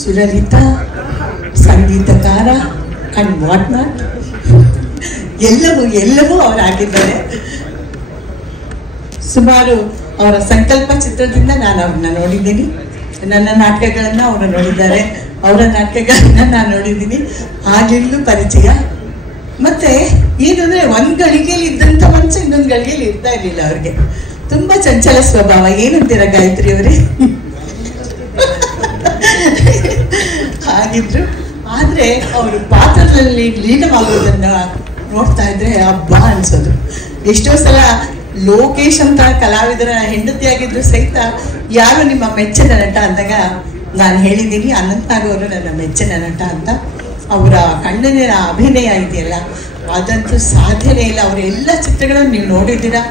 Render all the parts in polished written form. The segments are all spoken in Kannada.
ಸುಲಲಿತ, ಸಂಗೀತಕಾರ ಅಂಡ್ ವಾಟ್ ನಾಟ್ ಎಲ್ಲವೂ ಅವರಾಗಿದ್ದಾರೆ. ಸುಮಾರು ಅವರ ಸಂಕಲ್ಪ ಚಿತ್ರದಿಂದ ನಾನು ಅವ್ರನ್ನ ನೋಡಿದ್ದೀನಿ. ನನ್ನ ನಾಟಕಗಳನ್ನು ಅವರು ನೋಡಿದ್ದಾರೆ, ಅವರ ನಾಟಕಗಳನ್ನ ನಾನು ನೋಡಿದ್ದೀನಿ. ಆಗಿಂದು ಪರಿಚಯ. ಮತ್ತೆ ಏನಂದ್ರೆ ಒಂದ್ ಗಳಿಗೆಯಲ್ಲಿ ಇದ್ದಂಥ ಮನುಷ್ಯ ಇನ್ನೊಂದು ಗಳಿಗೆಯಲ್ಲಿ ಇರ್ತಾ ಇರ್ಲಿಲ್ಲ. ಅವ್ರಿಗೆ ತುಂಬಾ ಚಂಚಲ ಸ್ವಭಾವ. ಏನಂತೀರ ಗಾಯತ್ರಿ ಅವರೇ? ಹಾಗಿದ್ರು. ಆದ್ರೆ ಅವರು ಪಾತ್ರದಲ್ಲಿ ಲೀನವಾಗುವುದನ್ನ ನೋಡ್ತಾ ಇದ್ರೆ ಹಬ್ಬ ಅನ್ಸೋದು. ಎಷ್ಟೋ ಸಲ ಲೋಕೇಶ್ ಅಂತ ಕಲಾವಿದರ ಹೆಂಡತಿಯಾಗಿದ್ರು ಸಹಿತ ಯಾರು ನಿಮ್ಮ ಮೆಚ್ಚಿನ ನಟ ಅಂದಾಗ ನಾನು ಹೇಳಿದ್ದೀನಿ, ಅನಂತ್ ನಾಗ್ ಅವರು ನನ್ನ ಮೆಚ್ಚಿನ ನಟ ಅಂತ. ಅವರ ಕಣ್ಣಿನ ಅಭಿನಯ ಇದೆಯಲ್ಲ ಅದಂತೂ ಸಾಧ್ಯನೇ ಇಲ್ಲ. ಅವರ ಎಲ್ಲ ಚಿತ್ರಗಳನ್ನು ನೀವು ನೋಡಿದ್ದೀರಾ,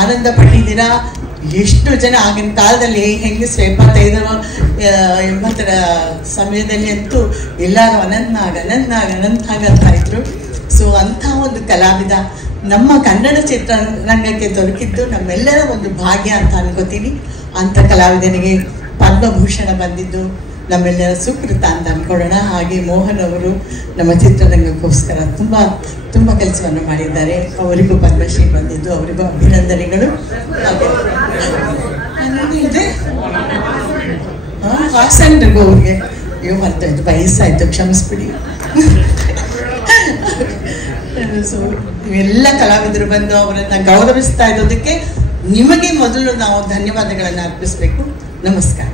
ಆನಂದ ಪಟ್ಟಿದ್ದೀರಾ. ಎಷ್ಟು ಜನ ಆಗಿನ ಕಾಲದಲ್ಲಿ ಹೆಂಗೆ 75-80 ಸಮಯದಲ್ಲಿ ಅಂತೂ ಎಲ್ಲರೂ ಅನಂತ್ ನಾಗ್ ಅಂತ ಇದ್ರು. ಸೊ ಅಂಥ ಒಂದು ಕಲಾವಿದ ನಮ್ಮ ಕನ್ನಡ ಚಿತ್ರರಂಗಕ್ಕೆ ದೊರಕಿದ್ದು ನಮ್ಮೆಲ್ಲರ ಒಂದು ಭಾಗ್ಯ ಅಂತ ಅನ್ಕೋತೀನಿ. ಅಂಥ ಕಲಾವಿದನಿಗೆ ಪದ್ಮಭೂಷಣ ಬಂದಿದ್ದು ನಮ್ಮೆಲ್ಲರ ಸುಕೃತ ಅಂತ ಅನ್ಕೊಳ್ಳೋಣ. ಹಾಗೆ ಮೋಹನ್ ಅವರು ನಮ್ಮ ಚಿತ್ರರಂಗಕ್ಕೋಸ್ಕರ ತುಂಬ ಕೆಲಸವನ್ನು ಮಾಡಿದ್ದಾರೆ. ಅವರಿಗೂ ಪದ್ಮಶ್ರೀ ಬಂದಿದ್ದು, ಅವರಿಗೂ ಅಭಿನಂದನೆಗಳು. ಇದೆ ಹಾಸನ್ರಿಗೂ ಅವ್ರಿಗೆ ಮರ್ತಾಯ್ತು, ವಯಸ್ಸಾಯ್ತು, ಕ್ಷಮಿಸ್ಬಿಡಿ. ಸೊ ಇವೆಲ್ಲ ಕಲಾವಿದರು ಬಂದು ಅವರನ್ನ ಗೌರವಿಸ್ತಾ ಇರೋದಕ್ಕೆ ನಿಮಗೆ ಮೊದಲು ನಾವು ಧನ್ಯವಾದಗಳನ್ನು ಅರ್ಪಿಸಬೇಕು. ನಮಸ್ಕಾರ.